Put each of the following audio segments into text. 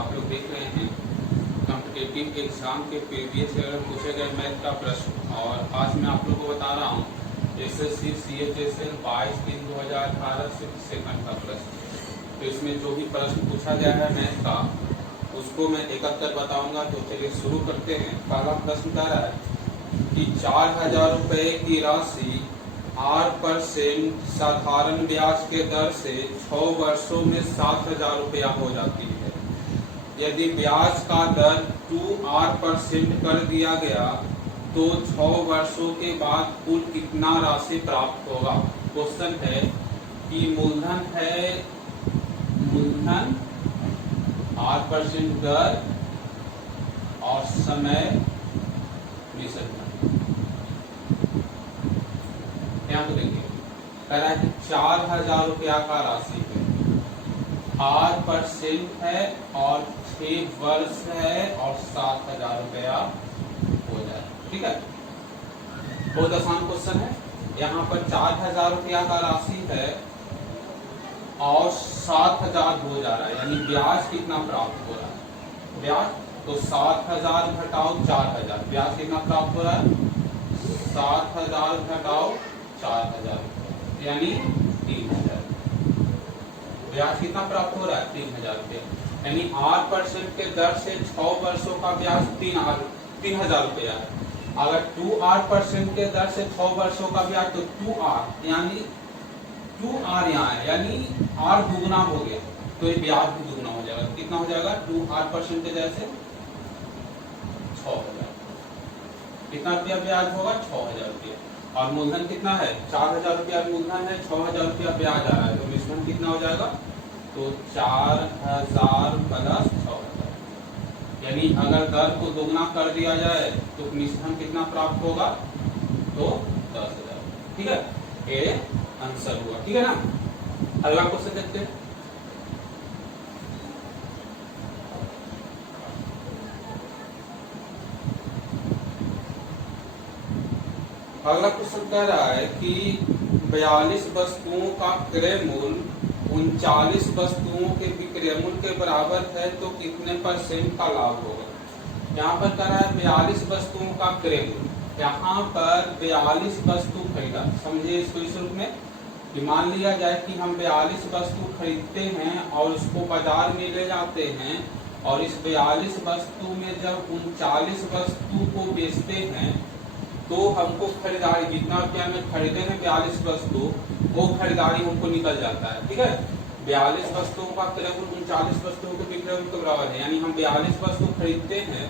आप लोग देख रहे हैं कॉम्पिटिटिव एग्जाम के प्रीवियस ईयर में पूछे गए मैथ का प्रश्न। और आज मैं आप लोगों को बता रहा हूँ एसएससी CHSL 22/3/2018 सेकंड का प्रश्न। तो इसमें जो भी प्रश्न पूछा गया है मैथ का उसको मैं एक बताऊंगा। तो चलिए शुरू करते हैं। पहला प्रश्न कह रहा है कि 4000 रुपये की राशि 8% साधारण ब्याज के दर से 6 वर्षों में 7000 रुपया हो जाती है। यदि ब्याज का दर 2% कर दिया गया तो 6 वर्षों के बाद कुल कितना राशि प्राप्त होगा। क्वेश्चन है कि मूलधन है 8% दर और समय 20 यहाँ पे देखिए कह रहा है कि 4000 रुपया का राशि है, 8% है और 6 वर्ष है और 7000 रुपया हो जाए। ठीक है, बहुत आसान क्वेश्चन है। यहाँ पर 4000 रुपया का राशि है और 7000 हो जा रहा है, यानी ब्याज कितना प्राप्त हो रहा है। ब्याज तो 7000 घटाओ 4000, ब्याज कितना प्राप्त हो रहा है 7000 घटाओ 4000 यानी 3000। ब्याज कितना प्राप्त हो रहा है 3000 रुपया, यानी 8% के दर से 6 वर्षों का ब्याज 3000 रुपया है। अगर 8% के दर से 6 वर्षों का ब्याज तो 2R यानी 2R यहाँ है, यानी R दुगुना हो गया तो ये ब्याज भी दुगुना हो जाएगा। कितना हो जाएगा 2R% के दर से 6000। कितना रुपया ब्याज होगा 6000 रुपया। और मूलधन कितना है 4000 रुपया मूलधन है, 6000 रुपया ब्याज आ रहा है, तो मिश्रण कितना हो जाएगा तो 4000 प्लस 6000, यानी अगर दर को दोगुना कर दिया जाए तो मिश्रण कितना प्राप्त होगा तो 10000। ठीक है, ये आंसर हुआ। ठीक है ना, अगला क्वेश्चन देखते हैं। अगला क्वेश्चन कह रहा है कि 42 वस्तुओं का क्रय मूल्य 39 वस्तुओं के विक्रय मूल्य के बराबर है तो कितने % का लाभ होगा। यहाँ पर कह रहा है 42 वस्तुओं का क्रय मूल्य। यहाँ पर 42 वस्तु खरीदा, समझिए इसको इस रूप में कि मान लिया जाए कि हम 42 वस्तु खरीदते हैं और उसको बाजार में ले जाते हैं और इस 42 वस्तु में जब 39 वस्तु को बेचते हैं तो हमको खरीदारी जितना रुपया में खरीदे हैं 42 वस्तु वो खरीदारी हमको निकल जाता है। ठीक है, 42 वस्तुओं का क्रय मूल्य 39 वस्तुओं के विक्रय मूल्य के बराबर है, यानी हम 42 वस्तु खरीदते हैं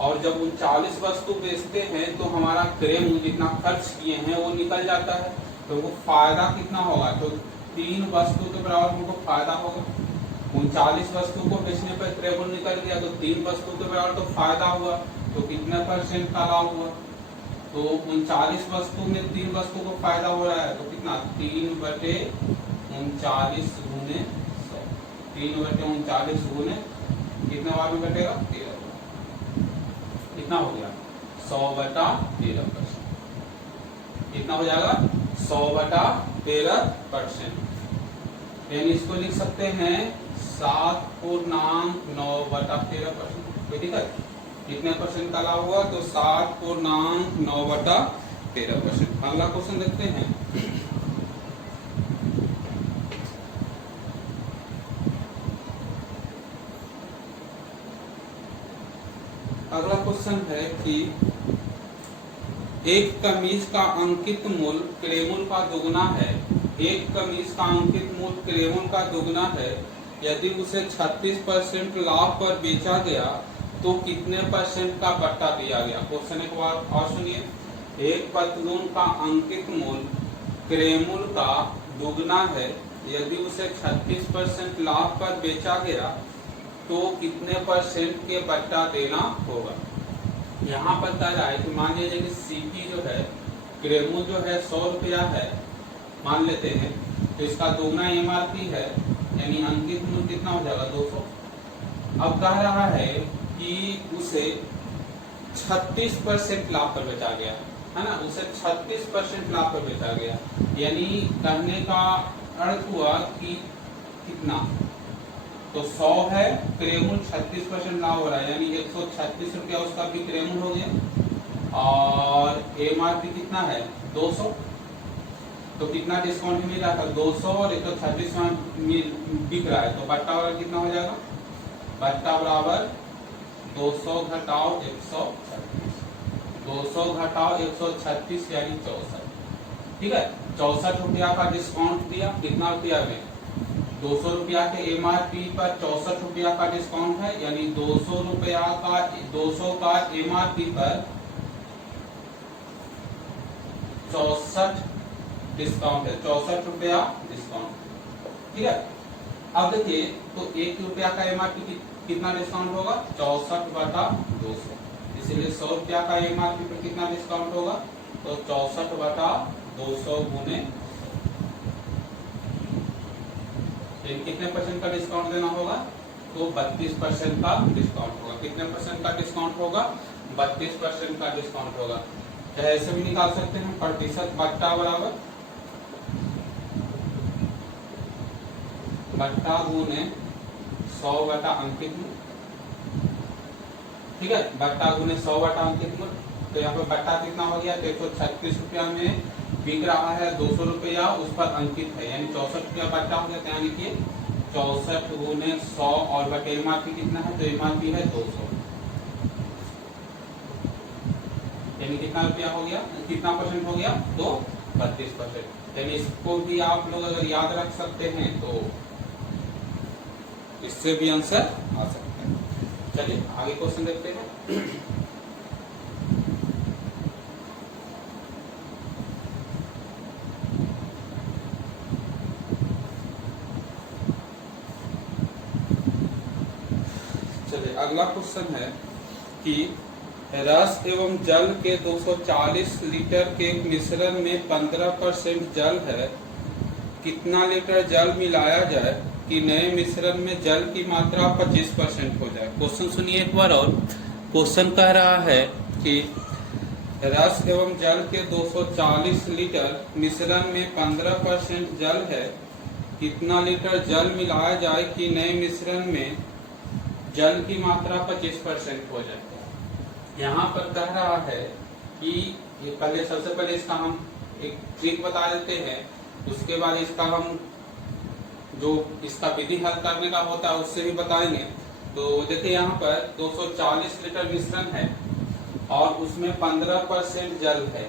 और जब 39 वस्तु बेचते हैं तो हमारा क्रय मूल्य जितना खर्च किए हैं वो निकल जाता है। तो वो फायदा कितना होगा तो 3 वस्तु के बराबर हमको फायदा होगा। 39 वस्तु को बेचने पर क्रय मूल्य निकल गया तो 3 वस्तु के बराबर तो फायदा हुआ, तो कितने % का लाभ हुआ तो 39 वस्तु में 3 वस्तु को फायदा हो रहा है तो कितना 3/39 गुने 100, 3/39 गुने कितने बार में घटेगा 13। कितना हो गया 100/13%। कितना हो जाएगा 100/13%, यानी इसको लिख सकते हैं 7.9/13%। ठीक है, कितने % का लाभ हुआ तो 7.9/13%। अगला क्वेश्चन देखते हैं। अगला क्वेश्चन है कि एक कमीज का अंकित मूल्य क्रय मूल्य का दोगुना है। एक कमीज का अंकित मूल्य क्रय मूल्य का दोगुना है, यदि उसे 36% लाभ पर बेचा गया तो कितने % का बट्टा दिया गया। क्वेश्चन एक बार और सुनिए। एक पतलून का अंकित मूल्य क्रय मूल्य का दोगुना है, यदि उसे 36% लाभ पर बेचा गया तो कितने % के बट्टा देना होगा। यहाँ पर कह रहा है कि मान लीजिए कि सीपी जो है क्रय मूल्य जो है 100 रुपया है मान लेते हैं, तो इसका दोगुना MRP है, यानी अंकित मूल्य कितना हो जाएगा 200। अब कह रहा है कि उसे 36% लाभ पर बेचा गया है ना, उसे 36% लाभ पर बेचा गया, यानी कहने का अर्थ हुआ कि कितना तो 100 है क्रेमूल, 36% लाभ हो रहा है, यानी 136 रुपया उसका भी क्रेमूल हो गया। और एमआरपी कितना है 200, तो कितना डिस्काउंट मिल रहा था 200 और 136 में बिक रहा है, तो बट्टा वाला कितना हो जाएगा, बट्टा बराबर 200 घटाओ 136, 200 घटाओ 136 यानी 64। ठीक है, 64 रुपया का डिस्काउंट दिया, कितना रुपया में 200 रुपया के एमआरपी पर 64 रुपया का डिस्काउंट है, यानी 200 रुपया का 200 का एमआरपी पर 64 डिस्काउंट है, 64 रुपया डिस्काउंट। ठीक है, अब देखिए तो 1 रुपया का एमआरपी कितना डिस्काउंट होगा 64 बटा 200, इसीलिए 100 रुपया का एमआरपी पर कितना डिस्काउंट होगा, तो 64 बटा 200 गुने कितने परसेंट का डिस्काउंट देना होगा, तो 32% का डिस्काउंट होगा। कितने परसेंट का डिस्काउंट होगा, 32% का डिस्काउंट होगा। चाहे ऐसे भी निकाल सकते हैं, प्रतिशत बट्टा बराबर बट्टा गुने 100 बटा अंकित मूल्य। ठीक है, बट्टा गुने 100 बटा अंकित मूल्य, तो यहाँ पे बट्टा कितना हो गया, 136 रुपया में बिक रहा है 200 रुपया उस पर अंकित है, यानी 64 रुपया बट्टा हो गया। ध्यान लिखिए 64 गुने 100 और बटे एमआरपी कितना है, तो एमआरपी है 200, यानी कितना रुपया हो गया, कितना परसेंट हो गया, तो 32%। यानी इसको भी आप लोग अगर याद रख सकते हैं तो इससे भी आंसर आ सकता है। चलिए आगे क्वेश्चन देखते हैं। चलिए अगला क्वेश्चन है कि रस एवं जल के 240 लीटर के मिश्रण में 15% जल है, कितना लीटर जल मिलाया जाए कि नए मिश्रण में जल की मात्रा 25% हो जाए। क्वेश्चन सुनिए एक बार और। क्वेश्चन कह रहा है कि रस एवं जल के 240 लीटर मिश्रण में 15% जल है, कितना लीटर जल मिलाया जाए कि नए मिश्रण में जल की मात्रा 25% हो जाए। यहाँ पर कह रहा है कि ये पहले सबसे पहले इसका हम एक ट्रिक बता देते हैं, उसके बाद इसका हम जो इसका विधि हल करने का होता है उससे भी बताएंगे। तो देखिए यहाँ पर 240 लीटर मिश्रण है और उसमें 15% जल है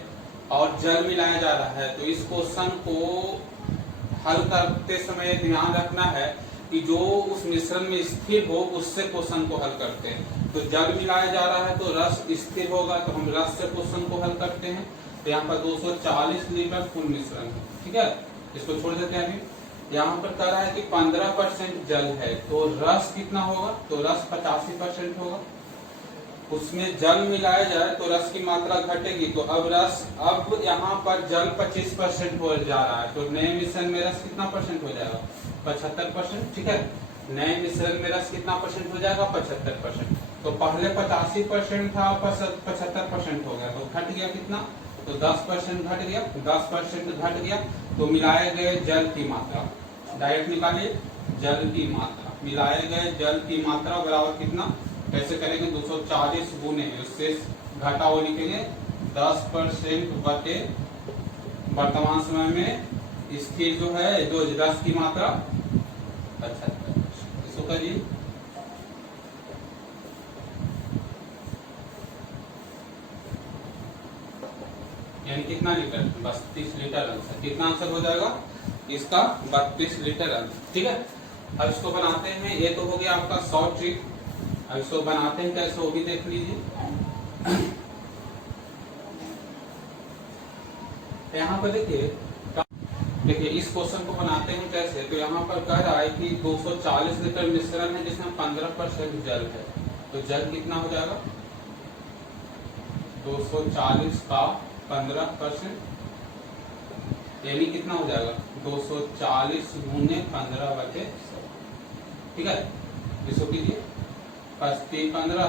और जल मिलाया जा रहा है, तो इस क्वेश्चन को हल करते समय ध्यान रखना है कि जो उस मिश्रण में स्थिर हो उससे क्वेश्चन को हल करते हैं। तो जल मिलाया जा रहा है तो रस स्थिर होगा, तो हम रस से क्वेश्चन को हल करते हैं। तो यहाँ पर 240 लीटर कुल मिश्रण है, ठीक है, इसको छोड़ देते हैं। अभी यहाँ पर कह रहा है कि 15% जल है, तो रस कितना होगा, तो रस 85% होगा। उसमें जल मिलाया जाए तो रस की मात्रा घटेगी, तो अब यहाँ पर जल 25% हो जा रहा है, तो नए मिश्रण में रस कितना परसेंट हो जाएगा, 75%। ठीक है, नए मिश्रण में रस कितना परसेंट हो जाएगा, 75%। तो पहले 85% था, 75% हो गया, तो घट गया कितना, तो 10% घट गया, 10% घट गया। तो मिलाए गए जल की मात्रा डायरेक्ट निकालिए, जल की मात्रा, मिलाए गए जल की मात्रा बराबर कितना, कैसे करेंगे, 240 गुने उससे घटा वो लिखेंगे 10% बटे वर्तमान समय में स्थिर जो है जो रस की मात्रा 75%। इसको करिए, यानी कितना लीटर, 32 लीटर आंसर। कितना आंसर हो जाएगा इसका, 32 लीटर आंसर। ठीक है, अब इसको बनाते हैं। ये तो हो गया आपका शॉर्ट ट्रिक। अब इसको बनाते हैं कैसे वो भी देख लीजिए। यहाँ पर देखिए इस क्वेश्चन को बनाते हैं कैसे। तो यहाँ पर कह रहा है कि 240 लीटर मिश्रण है जिसमें 15% जल है, तो जल कितना हो जाएगा, 240 का 15%, यानी कितना हो जाएगा 240 गुने 15 बटे 100। ठीक है, इसको कीजिए, 15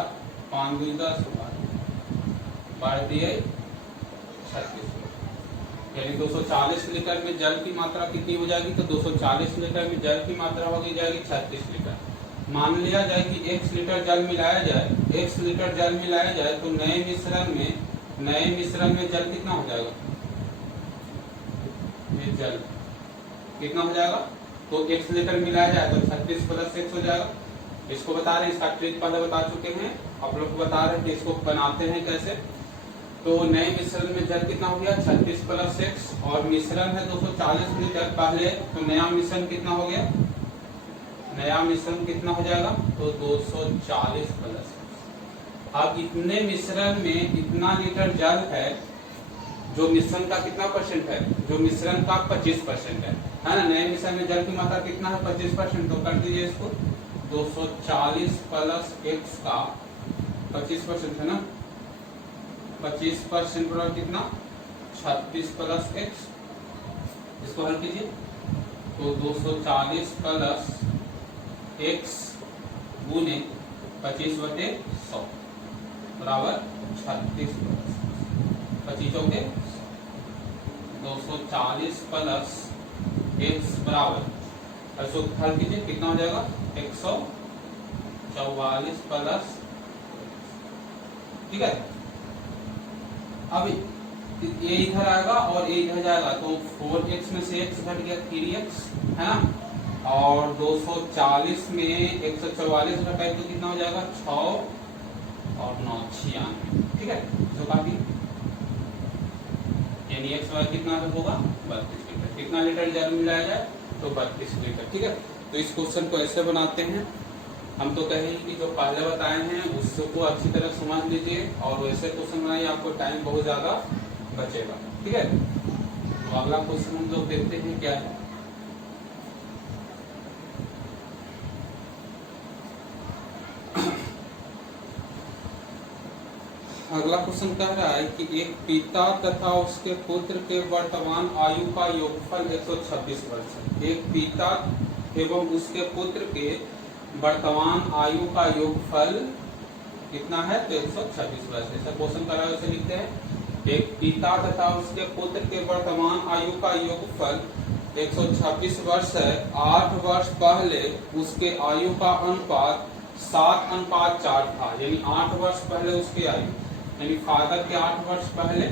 5 2 10 बढ़ दिए 36, यानी 240 लीटर में जल की मात्रा कितनी हो जाएगी, तो 240 लीटर में जल की मात्रा होगी जाएगी 36 लीटर। मान लिया जाए कि x लीटर जल मिलाया जाए, x लीटर जल मिलाया जाए तो नए मिश्रण में जल कितना हो जाएगा, ये जल कितना हो जाएगा, तो x लीटर मिलाया जाए तो 36 + x हो जाएगा। इसको बता रहे हैं, इसका ट्रिक पहले बता चुके हैं, आप लोग को बता रहे हैं कि इसको बनाते हैं कैसे। तो नए मिश्रण में जल कितना हो गया, 36 + x, और मिश्रण है 240 लीटर पहले, तो नया मिश्रण कितना हो गया, नया मिश्रण कितना हो जाएगा, तो 240 + x। अब इतने मिश्रण में इतना लीटर जल है, जो मिश्रण का कितना परसेंट है, जो मिश्रण का 25% है ना। नए मिश्रण में जल की मात्रा कितना है, 25%, तो कर दीजिए इसको, 240 + x का 25% है ना, 25% बराबर कितना, 36 + x। इसको हल कीजिए तो 240 + x गुने 25/100 बराबर 36 + 25 हो गए, 240 + x बराबर, इसको हल कीजिए कितना हो जाएगा, 144 + ठीक है। अब ये इधर आएगा और ये इधर जाएगा, तो 4x में से x घट गया 3x है ना, और 240 में 144 घटाए तो कितना हो जाएगा, 6 और 9 96, ठीक है। तो काफी यानी x वाला कितना होगा, 32 लीटर। कितना लीटर जल मिलाया जाए, तो 32 लीटर, ठीक है। तो इस क्वेश्चन को ऐसे बनाते हैं। हम तो कहेंगे कि जो पहले बताए हैं उसको अच्छी तरह समझ लीजिए, और वैसे क्वेश्चन बनाइए, आपको टाइम बहुत ज्यादा बचेगा, ठीक है। तो अगला क्वेश्चन हम लोग देखते हैं क्या है। अगला क्वेश्चन कह रहा है कि एक पिता तथा उसके पुत्र के वर्तमान आयु का योगफल 126 वर्ष है। एक पिता एवं उसके पुत्र के वर्तमान आयु का योगफल कितना है, तो 126 वर्ष। ऐसा क्वेश्चन करा है, उसे लिखते हैं। एक पिता तथा उसके पुत्र के वर्तमान आयु का योगफल 126 वर्ष है। 8 वर्ष पहले उसके आयु का अनुपात 7:4 था, यानी 8 वर्ष पहले उसकी आयु, यानी फादर के 8 वर्ष पहले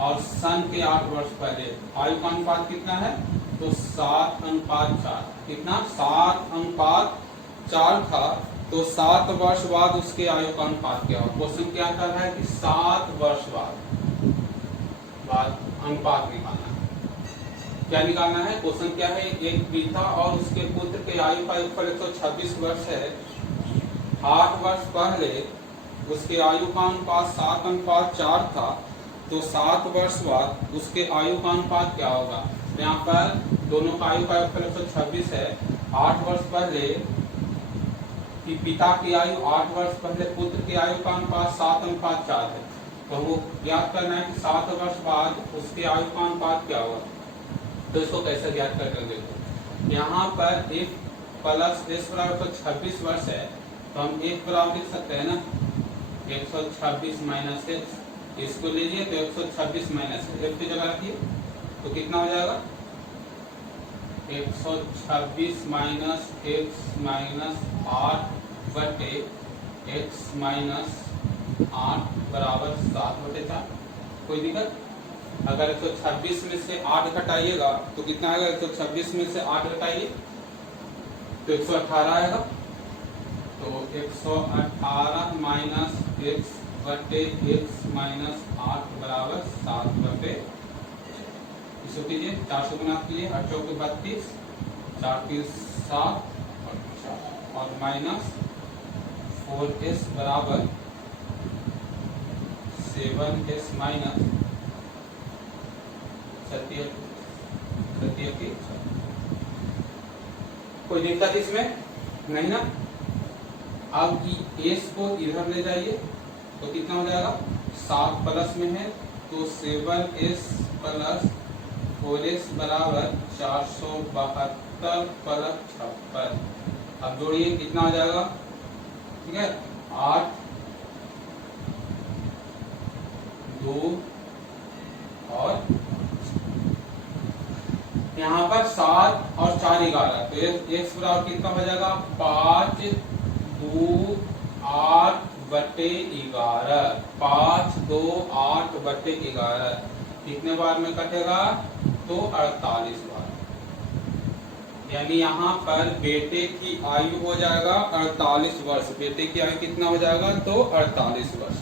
और सन के 8 वर्ष पहले आयु का अनुपात कितना है, तो 7:4। कितना, 7:4 था। तो 7 वर्ष बाद उसके आयु का अनुपात क्या होगा। क्वेश्चन क्या कर रहा है कि 7 वर्ष बाद अनुपात निकालना है। क्या निकालना है, क्वेश्चन क्या है, एक पिता और उसके पुत्र के आयु का योगफल 126 वर्ष है। 8 वर्ष पहले उसके आयु का अनुपात 7:4 था, तो 7 वर्ष बाद उसके आयु का अनुपात क्या होगा। यहाँ पर दोनों का आयु का योगफल 126 है। 8 वर्ष पहले कि पिता की आयु, 8 वर्ष पहले पुत्र की आयु का अनुपात 7:4 है, तो वो ज्ञात करना है कि 7 वर्ष बाद उसके आयु का अनुपात क्या होगा। तो इसको कैसे ज्ञात कर देखो, यहाँ पर एक प्लस s बराबर 126 वर्ष है, तो हम एक बराबर लिख सकते हैं ना, 126 माइनस x। इसको लीजिए तो 126 माइनस x की जगह रखिए, तो कितना हो जाएगा, 126 माइनस x माइनस 8 बटे x माइनस 8 बराबर 7/4। कोई दिक्कत, अगर 126 में से 8 घटाइएगा तो कितना आएगा, 126 में से 8 घटाइए तो 118 आएगा। तो 118 माइनस x बटे x माइनस 8 बराबर 7/। इसको कीजिए, 400 गुना कीजिए, 8 चौके 32, 4 3 7 और माइनस 4s बराबर 7s माइनस 37। कोई दिक्कत इसमें नहीं ना। अब s को इधर ले जाइए तो कितना हो जाएगा, 7 प्लस में है तो 7s प्लस 4s बराबर 472 प्लस 56। अब जोड़िए कितना हो जाएगा, ठीक है, 8 2 और यहाँ पर 7 और 4 11, तो x बराबर कितना हो जाएगा 5 2 8 बटे 11, 5 2 8 बटे 11 कितने बार में कटेगा तो 48 बार। यानी यहाँ पर बेटे की आयु हो जाएगा 48 वर्ष। बेटे की आयु कितना हो जाएगा तो 48 वर्ष।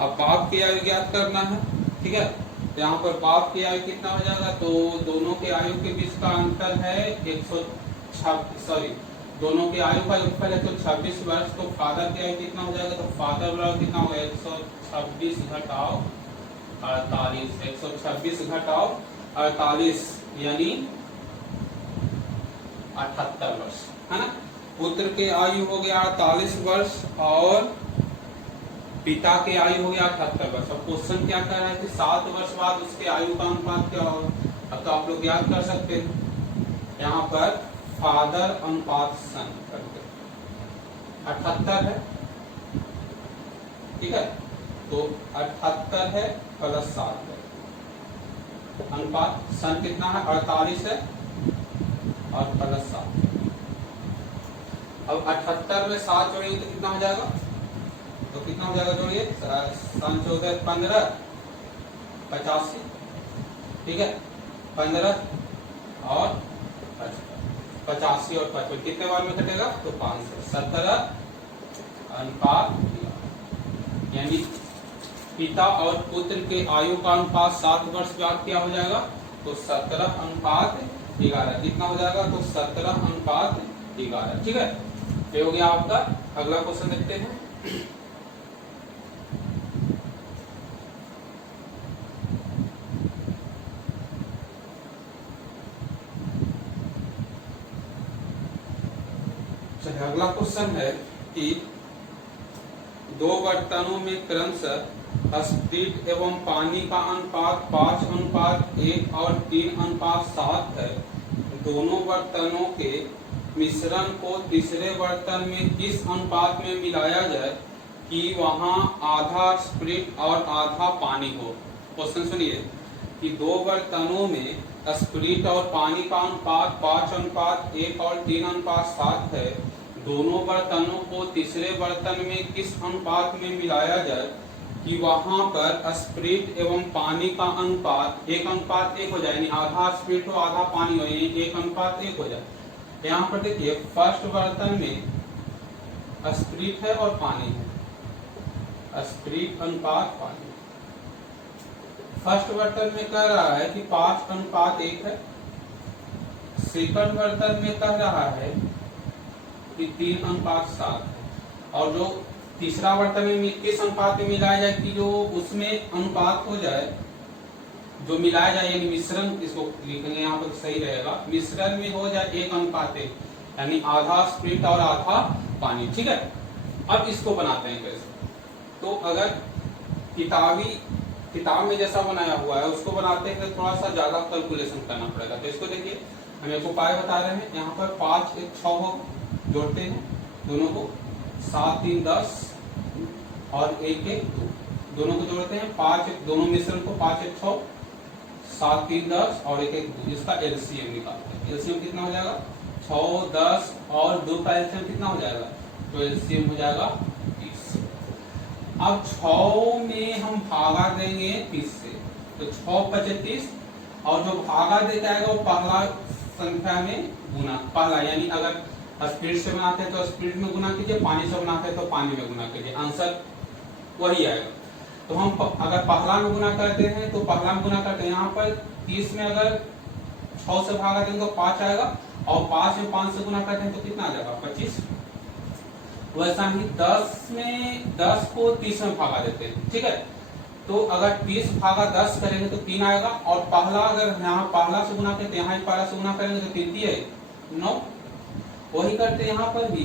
अब बाप की आयु ज्ञात करना है, ठीक है। तो यहाँ पर बाप की आयु कितना हो जाएगा, तो दोनों के आयु के बीच का अंतर है 126, दोनों की आयु का योगफल है तो 26 वर्ष। तो फादर की आयु कितना हो जाएगा, तो फादर बराबर कितना होगा 126 घटाओ 48, 126 घटाओ 48 यानी 78 वर्ष, है ना। पुत्र की आयु हो गया 48 वर्ष और पिता की आयु हो गया 78 वर्ष। अब क्वेश्चन क्या कह रहा है कि 7 वर्ष बाद उसके आयु का अनुपात क्या होगा। अब तो आप लोग याद कर सकते हैं, यहाँ पर फादर अनुपात सन करके 78 है, ठीक है। तो 78 है प्लस 7 है, अनुपात सन कितना है 48 है और प्लस 7। अब 78 में 7 जोड़ेंगे तो कितना हो जाएगा, तो कितना हो जाएगा जोड़िए 7 14 15 85, ठीक है। 15 और 85 और 55 कितने बार में कटेगा तो 517 अनुपात। यानी पिता और पुत्र के आयु का अनुपात 7 वर्ष बाद क्या हो जाएगा तो 17 अनुपात 11 कितना हो जाएगा तो 17 अनुपात 11, ठीक है। ये हो गया आपका। अगला क्वेश्चन देखते हैं। चलिए अगला क्वेश्चन है कि दो बर्तनों में क्रमशः स्प्रिट एवं पानी का अनुपात 5:1 और 3:7 है। दोनों बर्तनों के मिश्रण को तीसरे बर्तन में किस अनुपात में मिलाया जाए कि वहां आधा स्प्रिट और आधा पानी हो। क्वेश्चन सुनिए कि दो बर्तनों में स्प्रिट और पानी का अनुपात 5:1 और 3:7 है। दोनों बर्तनों को तीसरे बर्तन में किस अनुपात में मिलाया जाए कि वहां पर स्प्रिट एवं पानी का अनुपात 1:1 हो जाए, यानी आधा स्प्रिट हो आधा पानी हो, यानी 1:1 हो जाए। यहाँ पर देखिए फर्स्ट बर्तन में स्प्रिट है और पानी है, स्प्रिट अनुपात पानी। फर्स्ट बर्तन में कह रहा है कि 5:1 है। सेकंड बर्तन में कह रहा है कि 3:7 है। और जो तीसरा बर्तन में किस अनुपात में मिलाया जाए कि जो उसमें अनुपात हो जाए, जो मिलाया जाए यानी मिश्रण, इसको लिखेंगे यहाँ पर सही रहेगा, मिश्रण में हो जाए 1:1 यानी आधा स्प्रिट और आधा पानी, ठीक है। अब इसको बनाते हैं कैसे, तो अगर किताब में जैसा बनाया हुआ है उसको बनाते हैं तो थोड़ा सा ज्यादा कैलकुलेशन करना पड़ेगा। तो इसको देखिए हम एक उपाय बता रहे हैं। यहाँ पर 5 1 6 हो, जोड़ते हैं दोनों को, 7 3 10 और 1 1 2, दोनों को जोड़ते हैं 5 दोनों मिश्रण को 5 1 6 7 3 10 और 1 1 2, इसका एलसीएम निकालते हैं। एलसीएम कितना हो जाएगा 6 10 और 2 का एलसीएम कितना हो जाएगा, तो एलसीएम हो जाएगा 30। अब 6 में हम भागा देंगे 30 से, तो 6 25 और जो भागा देता है वो पहला संख्या में गुना, पहला यानी अगर स्पीड से बनाते हैं तो स्पीड में गुना कीजिए, पानी से बनाते हैं तो पानी में गुना कीजिए, आंसर वही आएगा। तो हम अगर पहला में गुना करते हैं तो पहला में गुना करते हैं, यहाँ पर 30 में अगर 6 से भागा देंगे तो 5 आएगा और 5 में 5 से गुना करते हैं तो कितना आ जाएगा 25। वैसा ही 10 में 10 को 30 में भागा देते हैं, ठीक है। तो अगर 30 भागा 10 करेंगे तो 3 आएगा और पहला अगर यहाँ पहला से गुना करते यहाँ पहला से गुना करेंगे तो 3 है 9। वही करते यहाँ पर भी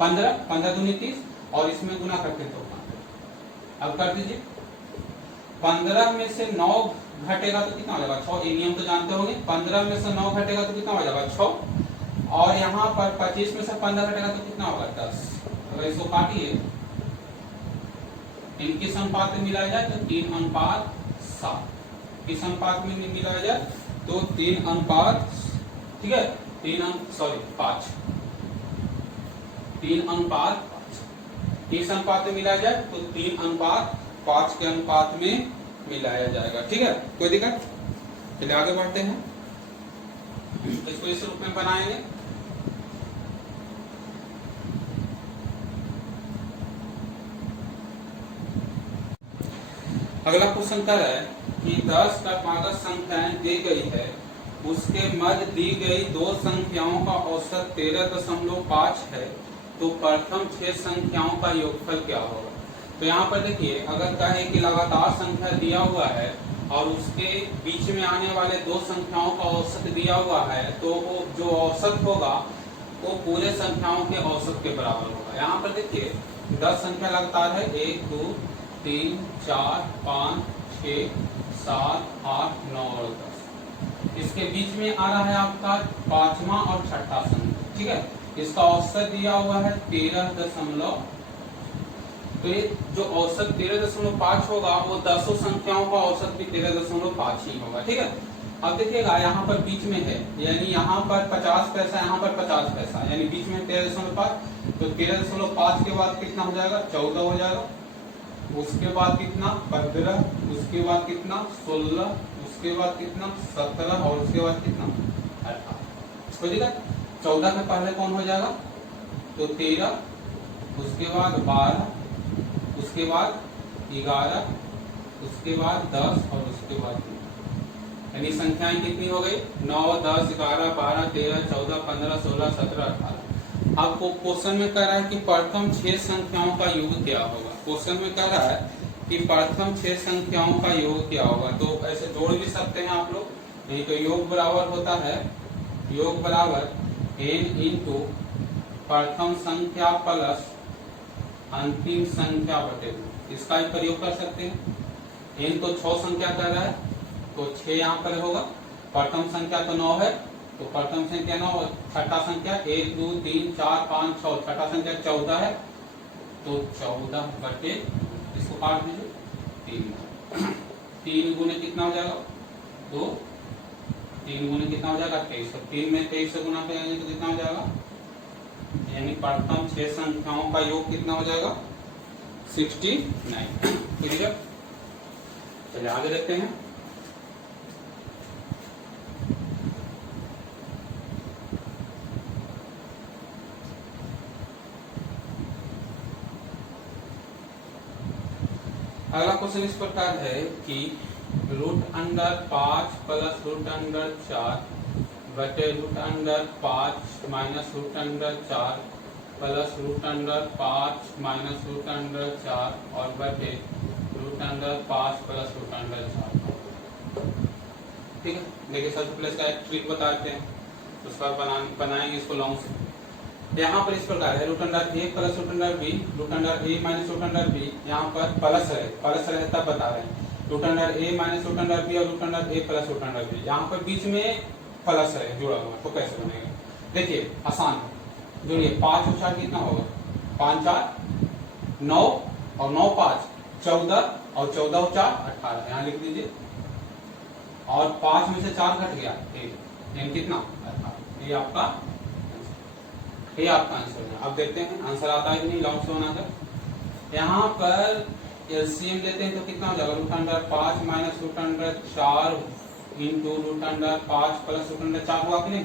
15 15 दूनी 30 और इसमें गुना करते हैं तो अब कर दीजिए 15 में से 9 घटेगा तो कितना हो जाएगा 6, ये नियम तो जानते होंगे। 15 में से 9 घटेगा तो कितना हो जाएगा 6 और यहाँ पर 25 में से 15 घटेगा तो कितना होगा 10। अगर इसको काटिए इनके अनुपात में मिलाया जाए तो 3:7, किस अनुपात में मिलाया जाए तो 3 अनुपात, ठीक है, 5, 3 अनुपात 5 किस अनुपात में मिलाया जाए, तो 3 अनुपात 5 के अनुपात में मिलाया जाएगा। ठीक है, कोई दिक्कत? चलिए आगे बढ़ते हैं, इसको इस रूप में बनाएंगे। अगला क्वेश्चन कह रहा है कि 10 क्रमागत संख्याएं दी गई है, उसके मध्य दी गई दो संख्याओं का औसत 13.5 है, तो प्रथम 6 संख्याओं का योगफल क्या होगा। तो यहाँ पर देखिए, अगर कहे कि लगातार संख्या दिया हुआ है और उसके बीच में आने वाले दो संख्याओं का औसत दिया हुआ है, तो वो जो औसत होगा वो पूरे संख्याओं के औसत के बराबर होगा। यहाँ पर देखिए 10 संख्या लगातार है, 1 2 3 4 5 6 7 8 9 और 10। इसके बीच में आ रहा है आपका पांचवा और छठा संख्या। ठीक है, इसका औसत दिया हुआ है 13 तो ये जो औसत 13.5 होगा वो 10 संख्याओं का औसत भी 13.5 ही होगा। ठीक है, अब देखिएगा यहाँ पर बीच में है, यानी यहाँ पर 50 पैसा, यहाँ पर 50 पैसा, यानी बीच में 13.5, तो 13.5 के बाद कितना हो जाएगा, 14 हो जाएगा। उसके बाद कितना, 15, उसके बाद कितना, 16, उसके बाद कितना, 17 और उसके बाद कितना, 18। हो जाएगा, 14 के पहले कौन हो जाएगा, तो 13, उसके बाद 12, उसके बाद 11, उसके बाद 10 और उसके बाद 3। यानी संख्याएं कितनी हो गई, 9 10 11 12 13 14 15 16 17 18। आपको क्वेश्चन में कह रहा है कि प्रथम 6 संख्याओं का योग क्या होगा। क्वेश्चन में कह रहा है कि प्रथम 6 संख्याओं का योग क्या होगा, तो ऐसे जोड़ भी सकते हैं आप लोग। नहीं तो योग बराबर होता है, योग बराबर n इंटू प्रथम संख्या प्लस अंतिम संख्या बटे 2। इसका ही प्रयोग कर सकते हैं। n तो 6 संख्या कर रहा है, तो 6 यहाँ पर होगा। प्रथम संख्या तो 9 है, तो प्रथम संख्या 9, छठा संख्या 1 2 3 4 5 6, छठा संख्या 14 है, तो 14 बटे, इसको काट दीजिए 3। 3 गुने कितना हो जाएगा, 2, 3 गुने कितना हो जाएगा 23। 3 में 23 से गुना करेंगे तो कितना हो जाएगा, यानी प्रथम 6 संख्याओं का योग कितना हो जाएगा, 69। ठीक है, चलिए आगे देखते हैं। अगला क्वेश्चन इस प्रकार है कि √5 प्लस √4 बटे √5 माइनस √4 प्लस √5 माइनस √4 और बटे √5 प्लस √4। ठीक है, देखिए सबसे पहले इसका एक ट्रिक बताते हैं, उस पर बनाएंगे इसको लॉन्ग से। यहाँ पर इस प्रकार है √a plus √b, √a minus √b, यहाँ पर प्लस रहे तब बता रहे हैं। √a माइनस √b और √a प्लस √b, यहाँ पर बीच में प्लस है जुड़ा हुआ, तो कैसे बनेगा, देखिए आसान है। जुड़िए, 5 और 4 कितना होगा, 5 4 9 और 9 5 14 और 14 और 4 18, यहाँ लिख दीजिए। और 5 में से 4 घट गया 1, यानी कितना 18। ये आपका आंसर है। अब देखते हैं आंसर आता है कि नहीं लॉन्ग से बनाकर। यहाँ पर एलसीएम लेते हैं तो कितना हो जाएगा, √5 माइनस √4 इंटू √5 प्लस √4 हुआ कि नहीं।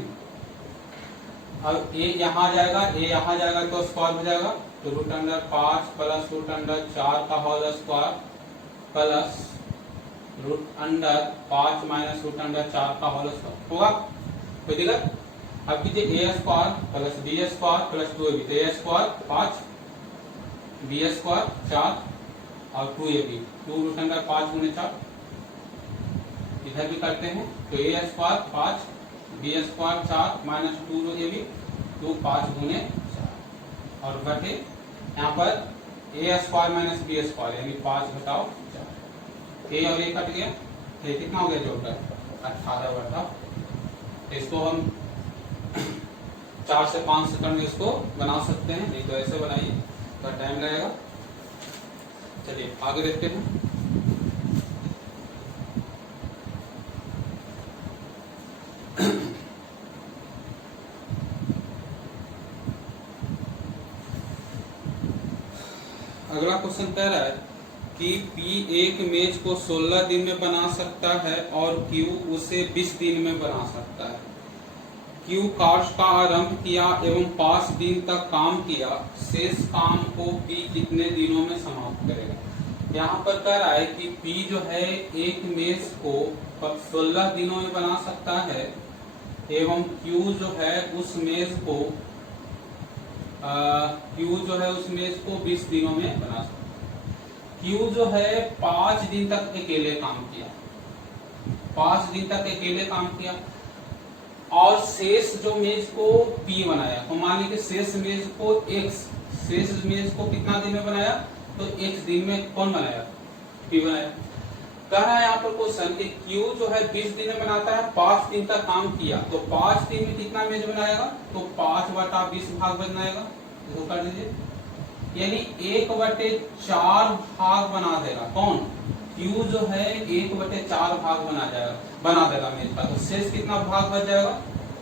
अब ए यहाँ आ जाएगा, ए यहाँ जाएगा तो स्क्वायर हो जाएगा, तो √5 प्लस √4 का होल स्क्वायर प्लस √5 माइनस √4 का होल स्क्वायर होगा। कोई दिक्कत। अब कीजिए a square plus b square plus 2ab, तो a स्क्वायर 5, b स्क्वायर 4 और 2ab, 2√5 गुने 4। इधर भी करते हैं, तो a square 5, b square 4 minus 2ab, 2 5 गुने 4 और बटे यहाँ पर a square minus b square, यानी 5 घटाओ 4। a और a कट गया, ये कितना हो गया जोड़कर 18 बटा। इसको हम 4 से 5 सेकंड में इसको बना सकते हैं, नहीं तो ऐसे बनाइए तो टाइम लगेगा। चलिए आगे देखते हैं। अगला क्वेश्चन कह रहा है कि P एक मेज को 16 दिन में बना सकता है और Q उसे 20 दिन में बना सकता है। Q कार्य का आरंभ किया एवं 5 दिन तक काम किया, शेष काम को P कितने दिनों में समाप्त करेगा। यहाँ पर कह रहा है कि P जो है एक मेज को 16 दिनों में बना सकता है एवं Q जो है उस मेज को उस मेज को 20 दिनों में बना सकता है। Q जो है 5 दिन तक अकेले काम किया, 5 दिन तक अकेले काम किया और शेष जो मेज को P बनाया। तो मान लीजिए शेष मेज को कितना दिन में बनाया, तो X दिन में कौन बनाया, P बनाया। कह रहा है यहाँ पर क्वेश्चन कि Q जो है 20 दिन में बनाता है, 5 दिन तक काम किया, तो 5 दिन में कितना मेज बनाएगा, तो 5/20 भाग बनाएगा। इसको कर दीजिए, यानी 1/4 भाग बना देगा। कौन, Q जो है 1/4 भाग बना देगा मेज का। तो शेष कितना भाग बच जाएगा,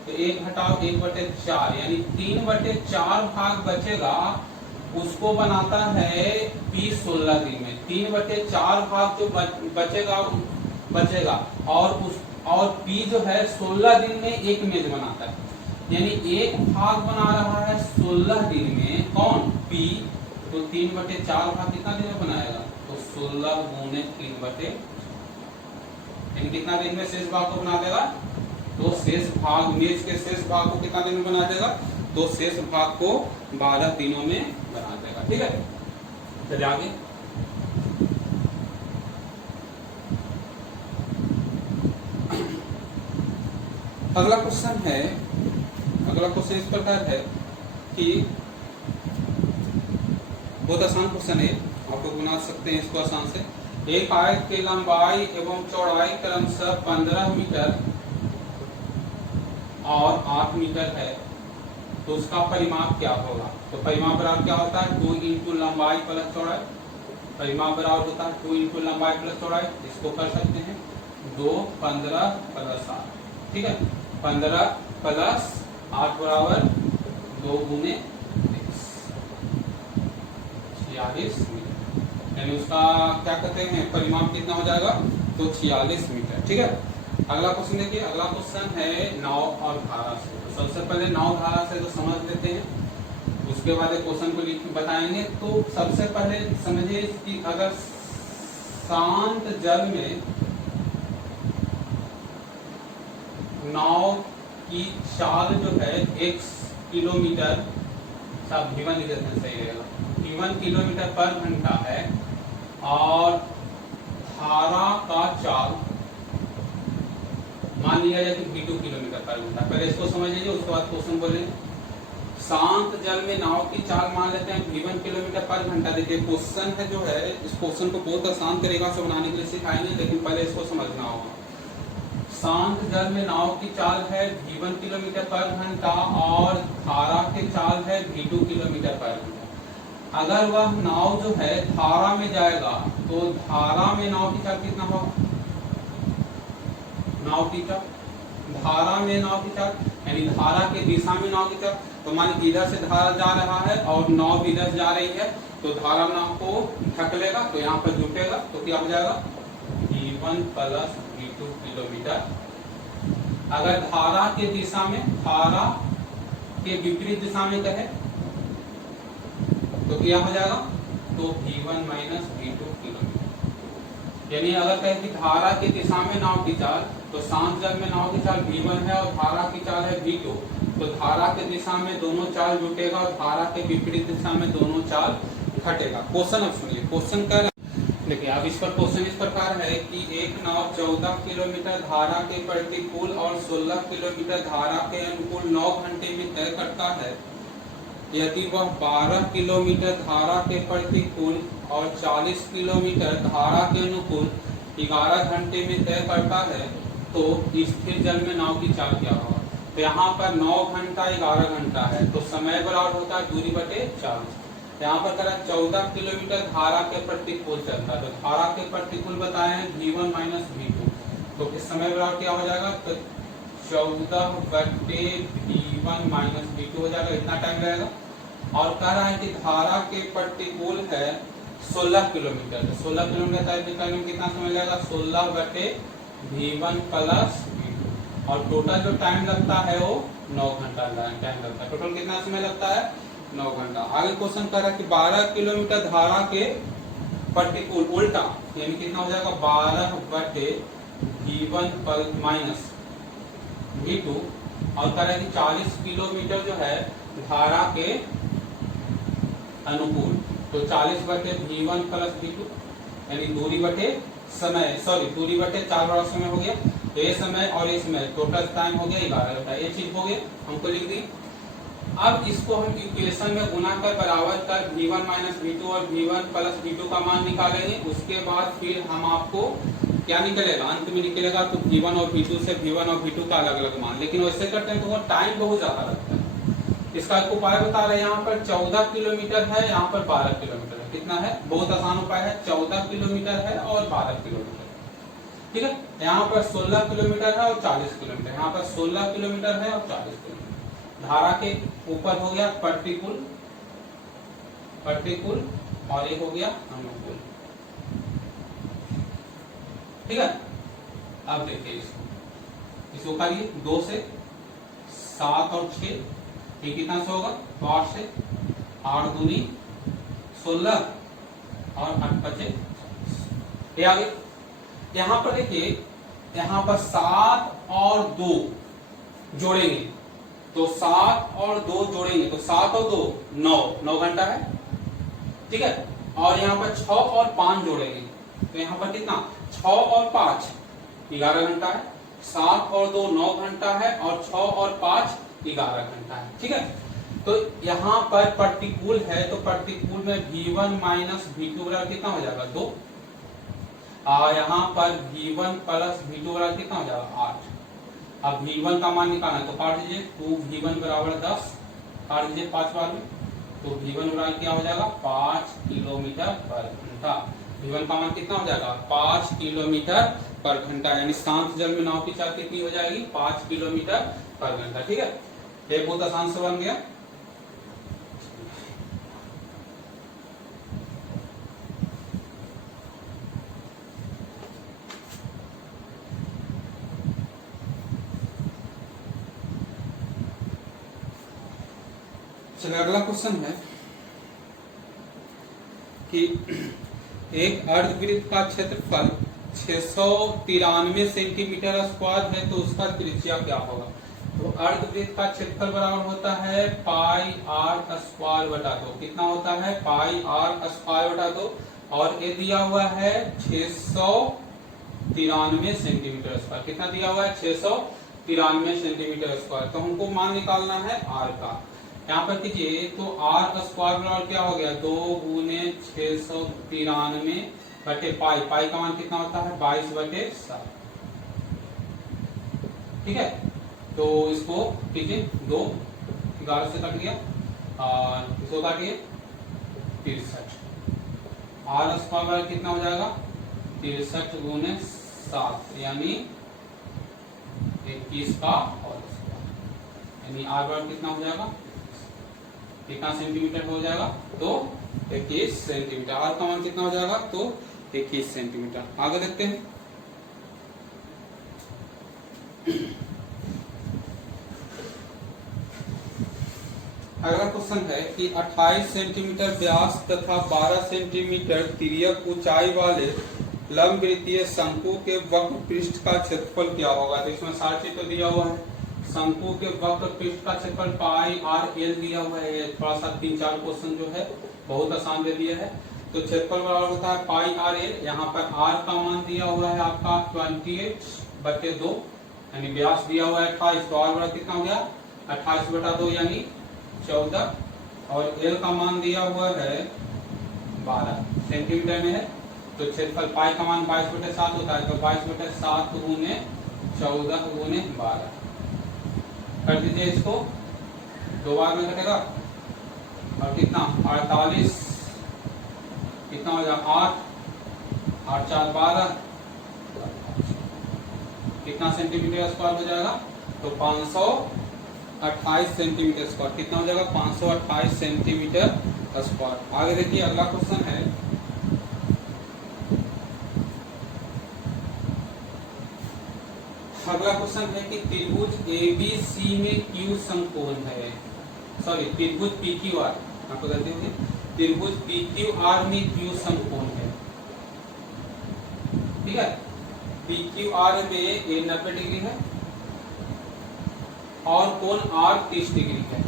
तो 1 घटाओ 1/4 यानी 3/4 भाग बचेगा, उसको बनाता है P 16 दिन में। 3/4 भाग जो बचेगा और P जो है 16 दिन में एक मेज बनाता है, यानी एक भाग बना रहा है 16 दिन में कौन, P। तो 3/4 भाग कितना दिन में बनाएगा, तो 16 गुने 3/, यानी कितना दिन में शेष भाग को बना देगा, तो शेष भाग मेज के शेष भाग को कितना दिन में बना देगा, तो शेष भाग को 12 दिनों में बना देगा। ठीक है, चलिए आगे। अगला क्वेश्चन इस प्रकार है कि बहुत आसान क्वेश्चन है, आप लोग बना सकते हैं इसको आसान से। एक आयत की लंबाई एवं चौड़ाई क्रमशः 15 मीटर और 8 मीटर है, तो उसका परिमाप क्या होगा। तो परिमाप बराबर क्या होता है, 2 इंटू लंबाई प्लस चौड़ाई। परिमाप बराबर होता है 2 इंटू लंबाई प्लस चौड़ाई। इसको कर सकते हैं 2, 15 प्लस 8। ठीक है, 15 प्लस 8 बराबर 2 गुने 46 मीटर, यानी उसका क्या कहते हैं परिमाप कितना हो जाएगा, तो 46 मीटर। ठीक है, अगला क्वेश्चन देखिए। अगला क्वेश्चन है नाव और धारा से। तो सबसे पहले नाव धारा से तो समझ लेते हैं, उसके बाद क्वेश्चन को बताएंगे। तो सबसे पहले समझिए कि अगर शांत जल में नाव की चाल जो है x किलोमीटर, सब v1 लिख देते हैं, सही रहेगा, v1 किलोमीटर पर घंटा है और धारा का चाल मान लिया जाए कि v2 किलोमीटर पर घंटा। पहले इसको समझ लीजिए, उसके बाद क्वेश्चन बोलेंगे। शांत जल में नाव की चाल मान लेते हैं v1 किलोमीटर पर घंटा। देखिए क्वेश्चन है जो है, इस क्वेश्चन को बहुत आसान तरीका से बनाने के लिए सिखाएंगे, लेकिन पहले इसको समझना होगा। शांत जल में नाव की चाल है v1 किलोमीटर पर घंटा और धारा की चाल है v2 किलोमीटर पर घंटा। अगर वह नाव जो है धारा में जाएगा, तो धारा में नाव की चाल कितना होगा, धारा में नाव की चाल यानी धारा के दिशा में नाव की चाल। तो मान इधर से धारा जा रहा है और नाव इधर जा रही है, तो धारा नाव को ढकेलेगा, तो यहाँ पर जुटेगा, तो क्या हो जाएगा v1 प्लस v2 किलोमीटर। अगर धारा के दिशा में, धारा के विपरीत दिशा में कहे तो क्या हो जाएगा, तो v1 माइनस v2 किलोमीटर। यानी अगर कहे कि धारा की दिशा में नाव की चाल, तो शांत जल में नाव की चाल v1 है और धारा की चाल है v2। तो धारा के दिशा में दोनों चाल जुटेगा और धारा के विपरीत दिशा में दोनों चाल घटेगा। क्वेश्चन अब सुनिए, क्वेश्चन कह रहे हैं, देखिए अब इस पर क्वेश्चन इस प्रकार है कि एक नाव 14 किलोमीटर धारा के प्रतिकूल और 16 किलोमीटर धारा के अनुकूल 9 घंटे में तय करता है। यदि वह 12 किलोमीटर धारा के प्रतिकूल और 40 किलोमीटर धारा के अनुकूल 11 घंटे में तय करता है, तो स्थिर जल में नाव की चाल क्या होगा। तो यहाँ पर 9 घंटा 11 घंटा है, तो समय बराबर होता है दूरी बटे 40। यहाँ पर करा 14 किलोमीटर धारा के प्रतिकूल चलता है, तो धारा के प्रतिकूल बताए हैं v1 माइनस v2। तो इस समय बराबर क्या हो जाएगा, तो 14 बटे v1 माइनस v2 हो जाएगा, इतना टाइम लगेगा। और कह रहा है कि धारा के प्रतिकूल है 16 किलोमीटर। 16 किलोमीटर तय करने में कितना समय लगेगा? 16 बटे V1 प्लस V2। और टोटल जो टाइम लगता है वो 9 घंटा टाइम लगता है। टोटल कितना समय लगता है? 9 घंटा। आगे क्वेश्चन कर रहा है कि 12 किलोमीटर धारा के प्रतिकूल उल्टा, यानी कितना हो जाएगा? 12 बटे V1 माइनस V2। और कह रहा है कि 40 किलोमीटर जो है धारा के अनुकूल, तो 40 बटे V1 प्लस V2, यानी दूरी बटे समय, सॉरी दूरी बटे 4 बड़ा समय हो गया, ये समय और ये समय, टोटल टाइम हो गया 11 घंटा। ये चीज हो गया, हमको लिख दी। अब इसको हम इक्वेशन में गुना कर बराबर कर V1 माइनस V2 और V1 प्लस V2 का मान निकालेंगे। उसके बाद फिर हम आपको क्या निकलेगा? अंत में निकलेगा तो V1 और V2 से V1 और V2 का अलग अलग मान। लेकिन वैसे करते हैं तो वो टाइम बहुत ज्यादा लगता है। इसका एक उपाय बता रहे हैं, यहाँ पर 14 किलोमीटर है, यहाँ पर 12 किलोमीटर है। कितना है? बहुत आसान उपाय है, 14 किलोमीटर है और 12 किलोमीटर। ठीक है, यहाँ पर 16 किलोमीटर है और 40 किलोमीटर, यहाँ पर 16 किलोमीटर है और 40 किलोमीटर। धारा के ऊपर हो गया प्रतिकूल, प्रतिकूल, और ये हो गया अनुकूल। ठीक है, अब देखिए इसको करिए 2 से 7 और 6, ये कितना से होगा? 8 से 8 दूनी 16 और 8 बचे। ये आगे यहाँ पर देखिए, यहाँ पर 7 और 2 जोड़ेंगे तो 7 और 2 जोड़ेंगे तो 7 और 2 9 घंटा है। ठीक है, और यहाँ पर 6 और 5 जोड़ेंगे तो यहाँ पर कितना? 6 और 5 11 घंटा है। 7 और 2 9 घंटा है और 6 और 5 11 घंटा है। ठीक है, तो यहाँ पर प्रतिकूल है तो प्रतिकूल में V1 माइनस V2 बराबर कितना हो जाएगा? 2। और यहाँ पर V1 प्लस V2 बराबर कितना हो जाएगा? 8। अब V1 का मान निकालना है तो काट दीजिए, 2V1 बराबर 10, काट दीजिए 5 बार में, तो V1 बराबर क्या हो जाएगा? 5 किलोमीटर पर घंटा। V1 का मान कितना हो जाएगा? 5 किलोमीटर पर घंटा, यानी शांत जल में नाव की चाल कितनी हो जाएगी? 5 किलोमीटर पर घंटा। ठीक है, ये बहुत आसान से बन गया। चलिए अगला क्वेश्चन है कि एक अर्धवृत्त का क्षेत्रफल 693 सेंटीमीटर स्क्वायर है तो उसका त्रिज्या क्या होगा? तो अर्धवृत्त का क्षेत्रफल बराबर होता है पाई आर स्क्वायर बटा 2। कितना होता है? पाई आर स्क्वायर बटा 2, और ये दिया हुआ है 693 सेंटीमीटर स्क्वायर। कितना दिया हुआ है? 693 सेंटीमीटर स्क्वायर। तो हमको मान निकालना है आर का। यहाँ पर कीजिए तो आर स्क्वायर बराबर क्या हो गया? 2 गुने 693 बटे पाई, पाई का मान कितना होता है? 22 बटे 7। ठीक है, तो इसको कीजिए 2 11 से कट गया और इसको काटिए 63। आर स्क्वायर बराबर कितना हो जाएगा? 63 गुने 7 यानी 21 का होल स्क्वायर, यानी आर बराबर कितना हो जाएगा? कितना सेंटीमीटर हो जाएगा? तो 21 सेंटीमीटर। आर का मान कितना हो जाएगा? तो 21 सेंटीमीटर। आगे देखते हैं। अगला क्वेश्चन है कि 28 सेंटीमीटर व्यास तथा 12 सेंटीमीटर तिर्यक ऊंचाई वाले लंबवृत्तीय शंकु के वक्र पृष्ठ का क्षेत्रफल क्या होगा? तो इसमें सारा चीज तो दिया हुआ है। शंकु के वक्र पृष्ठ का क्षेत्रफल पाई आर एल दिया हुआ है। थोड़ा सा 3-4 क्वेश्चन जो है बहुत आसान दे दिया है। तो क्षेत्रफल बराबर होता है पाई आर एल। यहाँ पर आर का मान दिया हुआ है आपका 28 बटे 2, यानी व्यास दिया हुआ है 28, तो आर बराबर कितना हो गया? 28 बटा 2 यानी 14, और एल का मान दिया हुआ है 12 सेंटीमीटर में है। तो क्षेत्रफल पाई का मान 22 बटे 7 होता है, तो 22 बटे 7 गुने 14 गुने 12 कर दीजिए। इसको 2 बार में कटेगा और कितना? 48, कितना हो जाएगा? 8 8 4 12, कितना सेंटीमीटर स्क्वायर हो जाएगा? तो 528 सेंटीमीटर स्क्वायर। कितना हो जाएगा? 528 सेंटीमीटर स्क्वायर। आगे देखिए अगला क्वेश्चन है अच्छा, अगला क्वेश्चन है कि त्रिभुज एबीसी में क्यू समकोण है। सॉरी, त्रिभुज पीक्यूआर, आपको गलती होगी, त्रिभुज पीक्यूआर में क्यू समकोण है। ठीक है, पीक्यूआर में ए 90 डिग्री है और कोण आर 30 डिग्री है।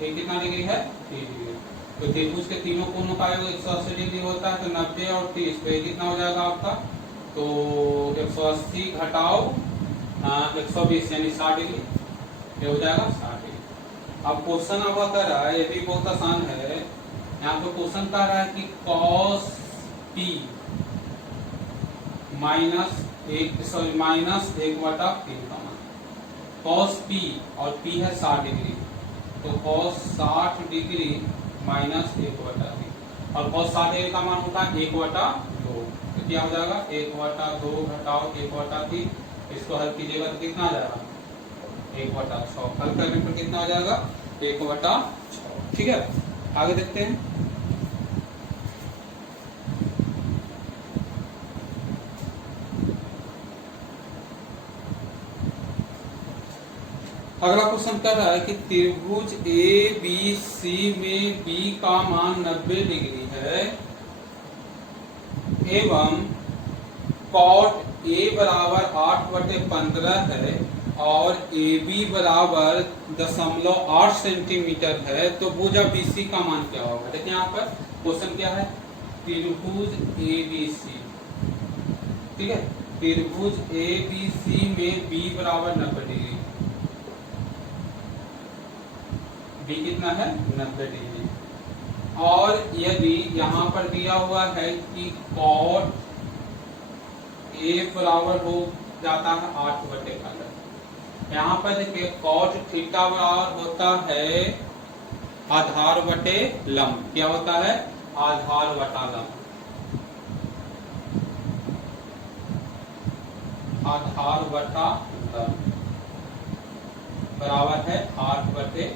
ये कितना डिग्री है? 30 डिग्री। तो त्रिभुज के तीनों कोणों का योग 180 डिग्री होता है, तो 90 और 30, तो ये कितना हो जाएगा आपका? तो 180 घटाओ 120 यानी 60 डिग्री, ये हो जाएगा 60 डिग्री। अब क्वेश्चन अब कर रहा है, ये भी बहुत आसान है। यहाँ पे क्वेश्चन कर रहा है कि cos p माइनस 1/3 का मान। cos p और p है 60 डिग्री, तो cos 60 डिग्री माइनस 1/3 और cos 60 डिग्री का मान होता है 1/2। तो क्या हो जाएगा? 1/2 घटाओ 1/3, इसको हल कीजिएगा तो कितना आ जाएगा? 1/6। हल करने पर कितना आ जाएगा? 1/6। ठीक है, आगे देखते हैं। अगला क्वेश्चन कर रहा है कि त्रिभुज ए बी सी में बी का मान 90 डिग्री है एवं कॉट ए बराबर 8/15 है और ए बी बराबर 0.8 सेंटीमीटर है, तो भुजा बीसी का मान क्या होगा? देखिए यहाँ पर क्वेश्चन क्या है, त्रिभुज ए बी सी। ठीक है, त्रिभुज ए बी सी में बी बराबर 90 डिग्री, बी कितना है? 90 डिग्री। और यदि यहाँ पर दिया हुआ है कि कॉट ए बराबर हो जाता है 8/15, यहाँ पर देखिए कॉट थीटा बराबर होता है आधार बटे लंब। क्या होता है? आधार बटा लंब। आधार बटा लंब बराबर है 8/15।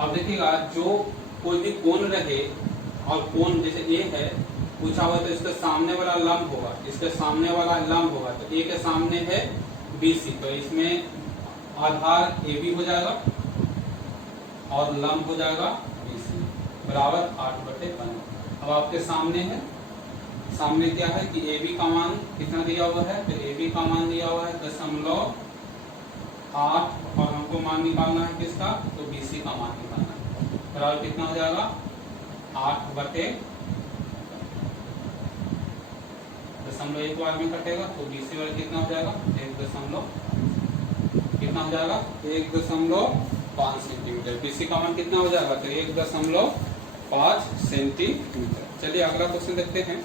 अब देखिएगा, जो कोई भी कोण रहे और कोण जैसे ए है पूछा हुआ, तो इसके सामने वाला लंब होगा, इसके सामने वाला लंब होगा, तो ए के सामने है बीसी, तो इसमें आधार ए बी हो जाएगा और लंब हो जाएगा बीसी बराबर 8/15। अब आपके सामने है, सामने क्या है कि ए बी का मान कितना दिया हुआ है? तो ए बी का मान दिया हुआ है 0.8 और हमको मान निकालना है किसका? तो बीसी का मान निकालना है। बराबर कितना हो जाएगा? 8/1 में कटेगा, तो बीसी वाला कितना हो जाएगा? 1.5 सेंटीमीटर। बीसी का मान कितना हो जाएगा? तो 1.5 सेंटीमीटर। चलिए अगला क्वेश्चन देखते हैं।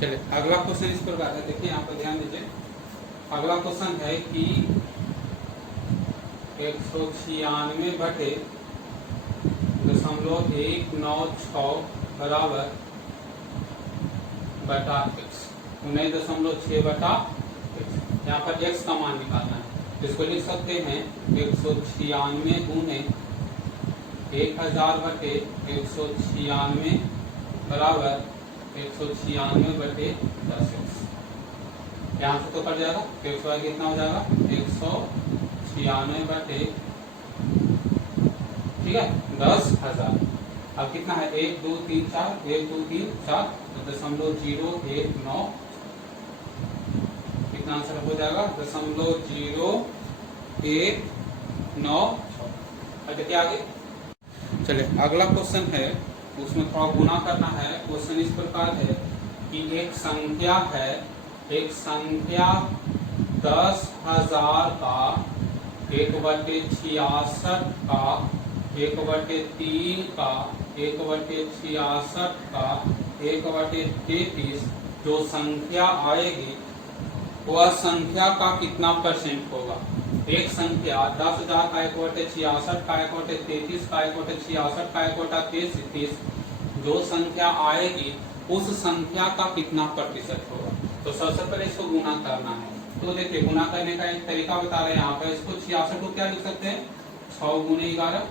चलिए अगला क्वेश्चन इस प्रकार है, देखिए यहाँ पर ध्यान दीजिए। अगला क्वेश्चन है कि 196.196 बराबर बटा x, 19.6/x। यहाँ पर x का मान निकालना है, इसको लिख सकते हैं 196 गुने 1000/196 बराबर 196/10x। यहाँ से तो कट जाएगा, तो x कितना हो जाएगा? 196/, ठीक है, 10,000। अब कितना है? 1 2 3 4, 1 2 3 4, तो 0.019, कितना आंसर हो जाएगा? 0.0196। अब देखिए आगे। चलिए अगला क्वेश्चन है, उसमें थोड़ा गुना करना है। क्वेश्चन इस प्रकार है कि एक संख्या है, एक संख्या 10,000 का 1/66 का 1/3 का 1/66 का 1/33 जो संख्या आएगी वह संख्या का कितना परसेंट होगा? एक संख्या 10,000 का 1/66 का 1/33 का 1/66 का 1/33 जो संख्या आएगी उस संख्या का कितना प्रतिशत होगा? तो सबसे पहले इसको गुना करना है। तो देखिए गुना करने का एक तरीका बता रहे हैं यहाँ पे। इसको 66 को क्या लिख सकते हैं? 6 गुने 11,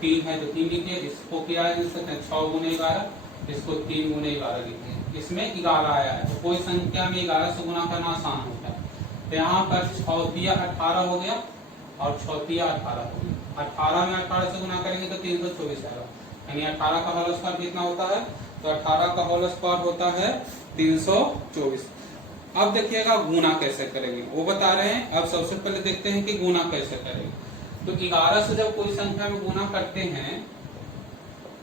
3 है तो 3 लिखिए। इसको क्या लिख सकते हैं? 6 गुने 11, इसको 3 गुने 11 लिखते हैं। इसमें 11 आया है तो कोई संख्या में 11 से गुना करना आसान होता है। तो यहाँ पर 6 तिया 18 हो गया और 6 तिया 18 हो गया। 18 में 18 से गुना करेंगे तो 324 आएगा, यानी 18 का होल स्क्वायर कितना होता है? तो 18 का होल स्क्वायर होता है 324। अब देखिएगा गुना कैसे करेंगे वो बता रहे हैं। अब सबसे पहले देखते हैं कि गुना कैसे करेंगे। तो 11 से जब कोई संख्या में गुना करते हैं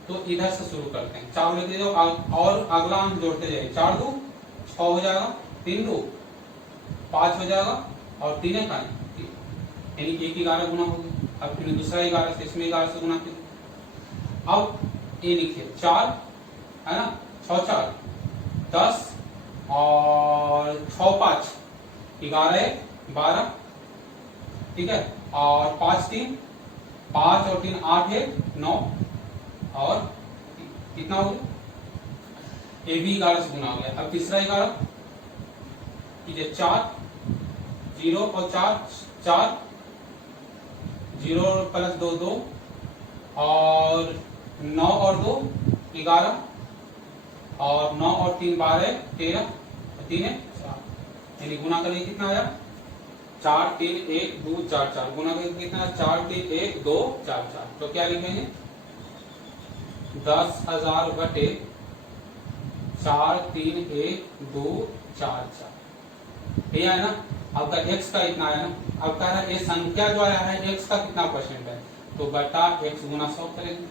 तो इधर से शुरू करते हैं। 4 लेके जाओ और अगला अंक जोड़ते जाइए। 4 2 6 हो जाएगा, 3 2 5 हो जाएगा और 3 1 3, यानी एक 11 गुना हो गया। अब फिर दूसरा 11 से, इसमें 11 से गुना किया। अब ये लिखिए 4 है ना, 6 4 10 और 6 5 11 12, ठीक है, और 5 3 5 और 3 8 1 9 और कितना हो गया? ये भी 11 से गुना हो गया। अब तीसरा 11 कीजिए, 4 0 और 4 4 0 प्लस 2 2 और 9 और 2 11 और 9 और 3 12 13 3 है 4, यानी गुना करिए कितना आया? 4 3 1 2 4 4, गुना करिए कितना? 4 3 1 2 4 4। तो क्या लिखेंगे? 10,000 बटे 4 3 1 2 4 4, ये है ना। आपका x का इतना आया ना। अब कह रहा है ये संख्या जो आया है x का कितना परसेंट है, तो बटा x गुना 100 करेंगे,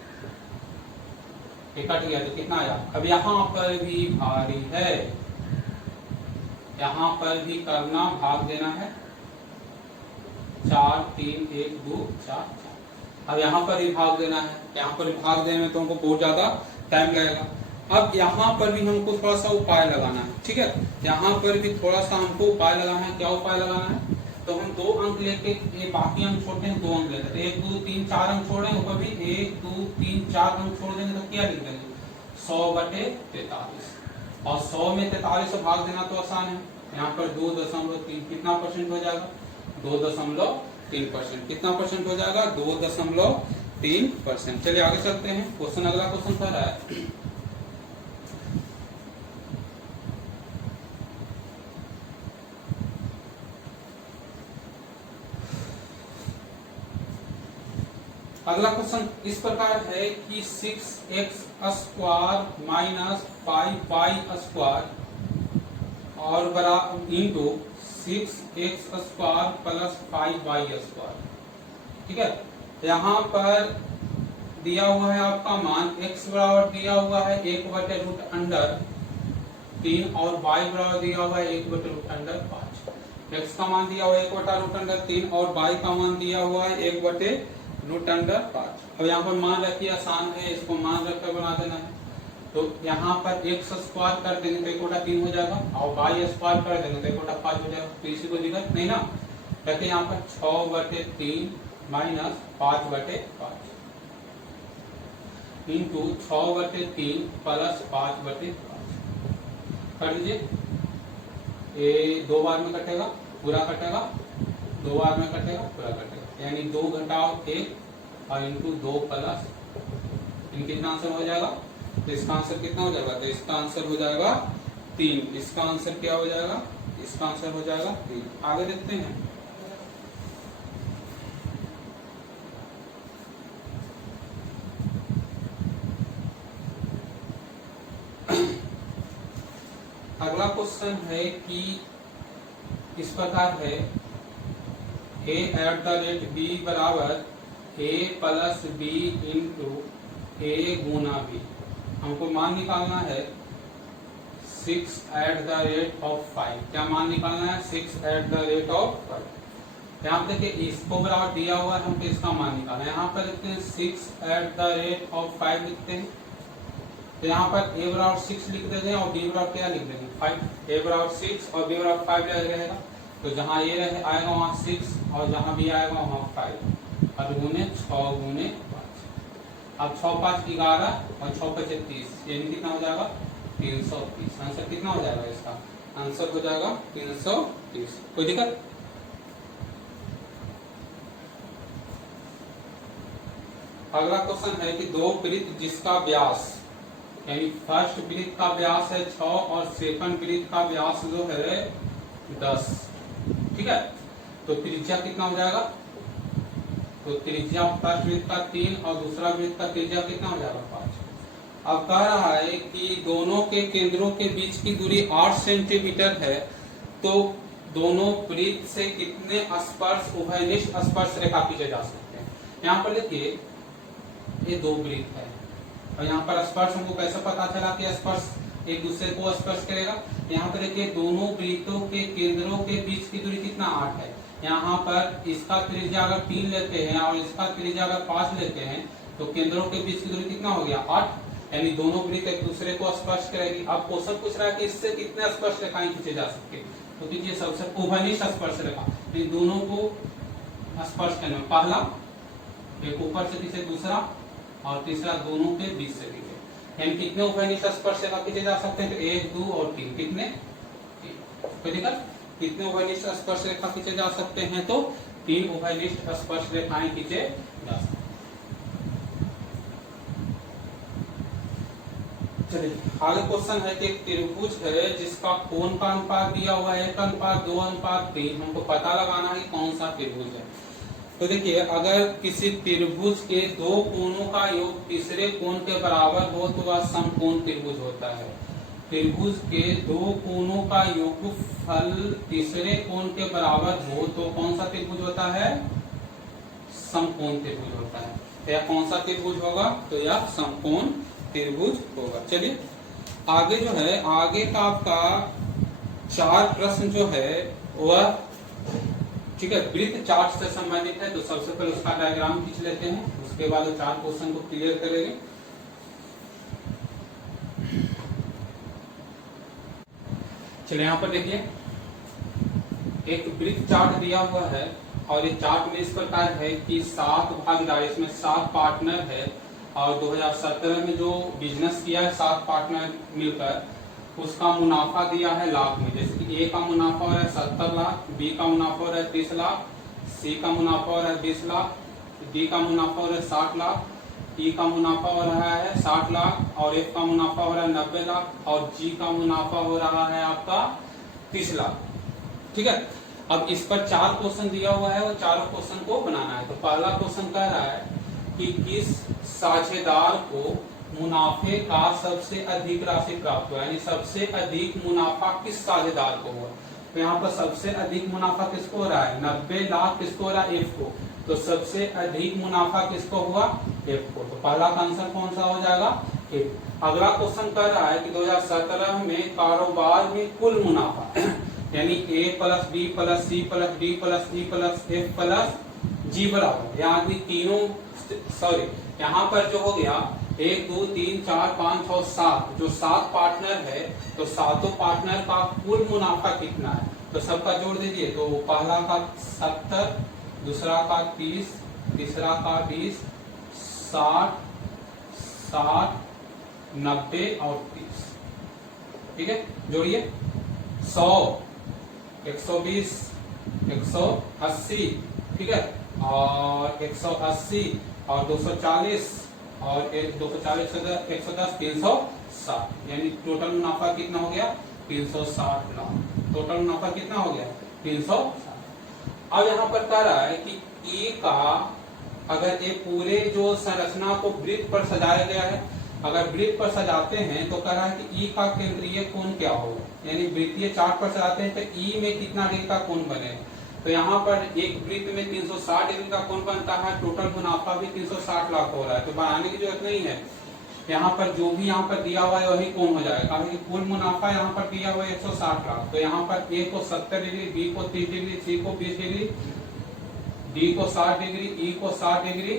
ये कट गया तो कितना आया? अब यहाँ पर भी भारी है, यहाँ पर भी करना भाग देना है। 4 3 1 2 4 4। अब यहाँ पर भी भाग देना है, यहाँ पर भी भाग देने में तो हमको बहुत ज्यादा टाइम लगेगा। अब यहाँ पर भी हमको थोड़ा सा उपाय लगाना है, ठीक है। यहाँ पर भी थोड़ा सा हमको उपाय लगाना है। क्या उपाय लगाना है? तो हम 2 अंक लेके ये बाकी अंक छोड़ते हैं, 2 अंक लेते हैं। 1 2 3 4 अंक छोड़ेंगे, ऊपर भी 1 2 3 4 अंक छोड़ देंगे तो क्या लिख देंगे? 100 बटे 43। और 100 में 43 से भाग देना तो आसान है। यहाँ पर 2.3 कितना परसेंट हो जाएगा? 2.3%। कितना परसेंट हो जाएगा? 2.3%। चलिए आगे चलते हैं। क्वेश्चन, अगला क्वेश्चन कह रहा है अगला क्वेश्चन इस प्रकार है कि 6x square minus 5y square और बराबर into 6x square plus 5y square, ठीक है। यहाँ पर दिया हुआ है आपका मान, x बराबर दिया हुआ है 1/√3 और y बराबर दिया हुआ है 1/√5। x का मान दिया हुआ है 1/√3 और y का मान दिया हुआ है 1/√5। अब यहाँ पर मान रखिए, आसान है, इसको मान रखकर बना देना है। तो यहाँ पर x स्क्वायर कर देंगे तो 1/3 हो जाएगा और y स्क्वायर कर देंगे तो 1/5 हो जाएगा। तो इसी को दिक्कत नहीं ना। देखिए यहाँ पर 6/3 माइनस 5/5 इंटू 6/3 प्लस 5/5 कर लीजिए। ये 2 बार में कटेगा, पूरा कटेगा, 2 बार में कटेगा, पूरा कटेगा, यानी 2 घटाओ 1 और इंटू 2 प्लस, कितना आंसर हो जाएगा? तो इसका आंसर कितना हो जाएगा? तो इसका आंसर हो जाएगा 3। इसका आंसर क्या हो जाएगा? इसका आंसर हो जाएगा 3। आगे देखते हैं। अगला क्वेश्चन है कि इस प्रकार है a@b बराबर a plus b into a Guna b। हमको मान निकालना है 6/5। क्या मान निकालना है? 6/5। यहाँ पे देखिए इसको बराबर दिया हुआ है, हमको इसका मान निकालना है। यहाँ पर लिखते हैं 6/5 लिखते हैं। तो यहाँ पर a बराबर 6 लिख देते हैं और b बराबर क्या लिख देंगे? 5। a बराबर 6 और b बराबर 5 रहेगा। तो जहाँ a आएगा वहाँ 6 और जहाँ b आएगा वहाँ 5 और गुने 6 गुने 5। अब 6 5 11 और 6 5 30, यानी कितना हो जाएगा? 330। आंसर कितना हो जाएगा? इसका आंसर हो जाएगा 330। कोई दिक्कत? अगला क्वेश्चन है कि 2 वृत्त जिसका व्यास यानी फर्स्ट वृत्त का व्यास है 6 और सेकंड वृत्त का व्यास जो है 10। ठीक है, तो त्रिज्या कितना हो जाएगा? तो त्रिज्या फर्स्ट वृत्त का 3 और दूसरा वृत्त का त्रिज्या कितना हो जाएगा? 5। अब कह रहा है कि दोनों के केंद्रों के बीच की दूरी 8 सेंटीमीटर है, तो दोनों वृत्त से कितने स्पर्श उभयनिष्ठ स्पर्श रेखा खींचे जा सकते हैं? यहाँ पर देखिए ये दो वृत्त है और यहाँ पर स्पर्श हमको कैसे पता चला कि स्पर्श एक दूसरे को स्पर्श करेगा? यहाँ पर देखिए दोनों वृत्तों के केंद्रों के बीच की दूरी कितना 8 है। यहाँ पर इसका त्रिज्या अगर 3 लेते हैं और इसका त्रिज्या अगर 5 लेते हैं तो केंद्रों के बीच की दूरी कितना हो गया? 8। यानी दोनों वृत्त एक दूसरे को स्पर्श करेगी। अब क्वेश्चन पूछ रहा है कि इससे कितने स्पर्श रेखाएं खींचे जा सकते हैं? तो कीजिए सबसे उभयनिष्ठ स्पर्श रेखा, दोनों को स्पर्श करने में पहला एक ऊपर से खींचे, दूसरा और तीसरा दोनों के बीच से खींचे। यानी कितने उभयनिष्ठ स्पर्श रेखा खींचे जा सकते हैं? तो 1, 2 और 3। कितने? 3। कितने उभयनिष्ठ स्पर्श रेखा खींचे जा सकते हैं? तो 3 उभयनिष्ठ स्पर्श रेखाएं खींचे जा सकते हैं। चलिए आगे क्वेश्चन है कि एक त्रिभुज है जिसका कोण का अनुपात दिया हुआ है 1:2:3। हमको पता लगाना है कौन सा त्रिभुज है। तो देखिए अगर किसी त्रिभुज के दो कोणों का योग तीसरे कोण के बराबर हो तो वह समकोण त्रिभुज होता है। त्रिभुज के दो कोणों का योगफल तीसरे कोण के बराबर हो तो कौन सा त्रिभुज होता है? समकोण त्रिभुज होता है। तो यह कौन सा त्रिभुज होगा? तो यह समकोण त्रिभुज होगा। चलिए आगे जो है, आगे का आपका 4 प्रश्न जो है वह ठीक है वृत्त चार्ट से संबंधित है। तो सबसे पहले उसका डायग्राम खींच लेते हैं, उसके बाद 4 क्वेश्चन को क्लियर करेंगे। चलिए यहाँ पर देखिए एक वृत्त चार्ट दिया हुआ है और ये चार्ट में इस प्रकार है कि 7 भागीदार, इसमें 7 पार्टनर है और 2017 में जो बिजनेस किया है 7 पार्टनर मिलकर उसका मुनाफा दिया है लाख में। जैसे कि ए का मुनाफा हो रहा है 70 लाख, बी का मुनाफा हो रहा है 30 लाख, सी का मुनाफा हो रहा है 20 लाख, डी का मुनाफा हो रहा है 60 लाख, ई का मुनाफा हो रहा है 60 लाख और एफ का मुनाफा हो रहा है 90 लाख और जी का मुनाफा हो रहा है आपका 30 लाख। ठीक है, अब इस पर 4 क्वेश्चन दिया हुआ है और चारों क्वेश्चन को बनाना है। तो पहला क्वेश्चन कह रहा है कि किस साझेदार को मुनाफे का सबसे अधिक राशि प्राप्त हुआ, यानी सबसे अधिक मुनाफा किस साझेदार को हुआ। तो यहाँ पर सबसे अधिक मुनाफा किसको हो रहा है? 90 लाख किसको हो रहा है? एफ को। तो सबसे अधिक मुनाफा किसको हुआ? एफ को। तो पहला का आंसर कौन सा हो जाएगा? एफ। अगला क्वेश्चन कर रहा है कि 2017 में कारोबार में कुल मुनाफा यानी A plus B plus C plus D plus E plus F plus G बराबर, यहाँ तीनों सॉरी यहाँ पर जो हो गया 1 2 3 4 5 6 7, जो 7 पार्टनर है तो सातों पार्टनर का कुल मुनाफा कितना है? तो सबका जोड़ दीजिए। तो पहला का 70, दूसरा का 30, तीसरा का 20, 60, 60, 90 और 30। ठीक है, जोड़िए 100, 120, 180, ठीक है, और 180 और 240 और 240 110 360, यानी टोटल मुनाफा कितना हो गया? 360 लाख। टोटल मुनाफा कितना हो गया? 360। अब यहाँ पर कह रहा है कि ई का अगर ये पूरे जो संरचना को वृत्त पर सजाया गया है, अगर वृत्त पर सजाते हैं तो कह रहा है कि ई का केंद्रीय कोण क्या होगा, यानी वृत्तीय चार्ट पर सजाते हैं तो ई में कितना डिग्री का कोण बनेगा। तो यहाँ पर एक वृत्त में 360 डिग्री का कोण बनता है, टोटल मुनाफा भी 360 लाख हो रहा है। तो बनाने की जरूरत नहीं है, यहाँ पर जो भी यहाँ पर दिया हुआ है वही कोण हो जाएगा, क्योंकि कुल मुनाफा यहाँ पर दिया हुआ है 160 लाख। तो यहाँ पर ए को 70 डिग्री, बी को 30 डिग्री, सी को 20 डिग्री, डी को 60 डिग्री, ई को 60 डिग्री,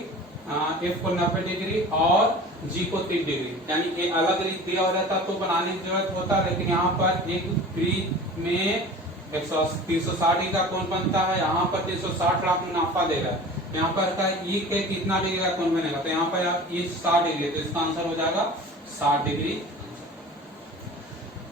एफ को 90 डिग्री और जी को 30 डिग्री, यानी ये अलग दिया हो रहता तो बनाने की जरूरत होता, लेकिन यहाँ पर एक वृत्त में 360 डिग्री का कोण बनता है, यहाँ पर 360 लाख मुनाफा दे रहा है। यहाँ पर का ई के कितना डिग्री का कोण बनेगा? तो यहाँ पर ई 60 डिग्री, तो इसका आंसर हो जाएगा 60 डिग्री।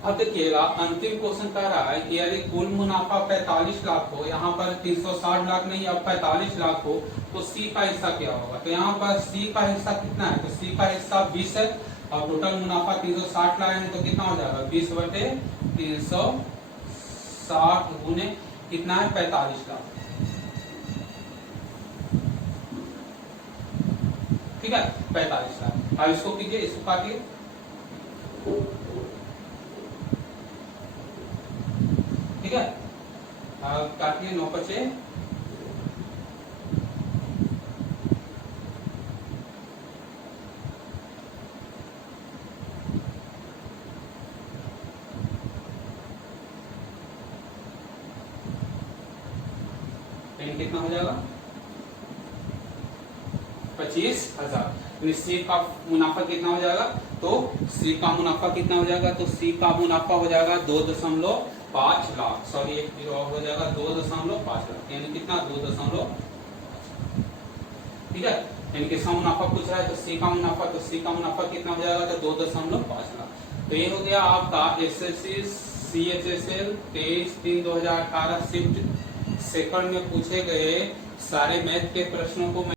अब देखिएगा अंतिम क्वेश्चन कह रहा है कि यदि कुल मुनाफा 45 लाख हो, यहाँ पर 360 लाख नहीं अब 45 लाख हो, तो सी का हिस्सा क्या होगा? तो यहाँ पर सी का हिस्सा कितना है? तो सी का हिस्सा 20 है, और टोटल मुनाफा 360 लाए हैं तो कितना हो जाएगा 20/360 गुने कितना है 45 लाख। ठीक है 45 लाख। अब इसको कीजिए, इसको काटिए। ठीक है अब काटिए 9×5 कितना हो जाएगा 25,000। सी का मुनाफा कितना हो जाएगा, तो सी का मुनाफा कितना हो जाएगा, तो सी का मुनाफा हो जाएगा 2.5 लाख, सॉरी एक जीरो हो जाएगा 2.5 लाख, यानी कितना 2. ठीक है यानी कि सम मुनाफा पूछ रहा है तो सी का मुनाफा, तो सी का मुनाफा कितना हो जाएगा तो 2.5 लाख। तो ये हो गया आपका एसएससी CHSL 23/3/2018 शिफ्ट सेकंड में पूछे गए सारे मैथ के प्रश्नों को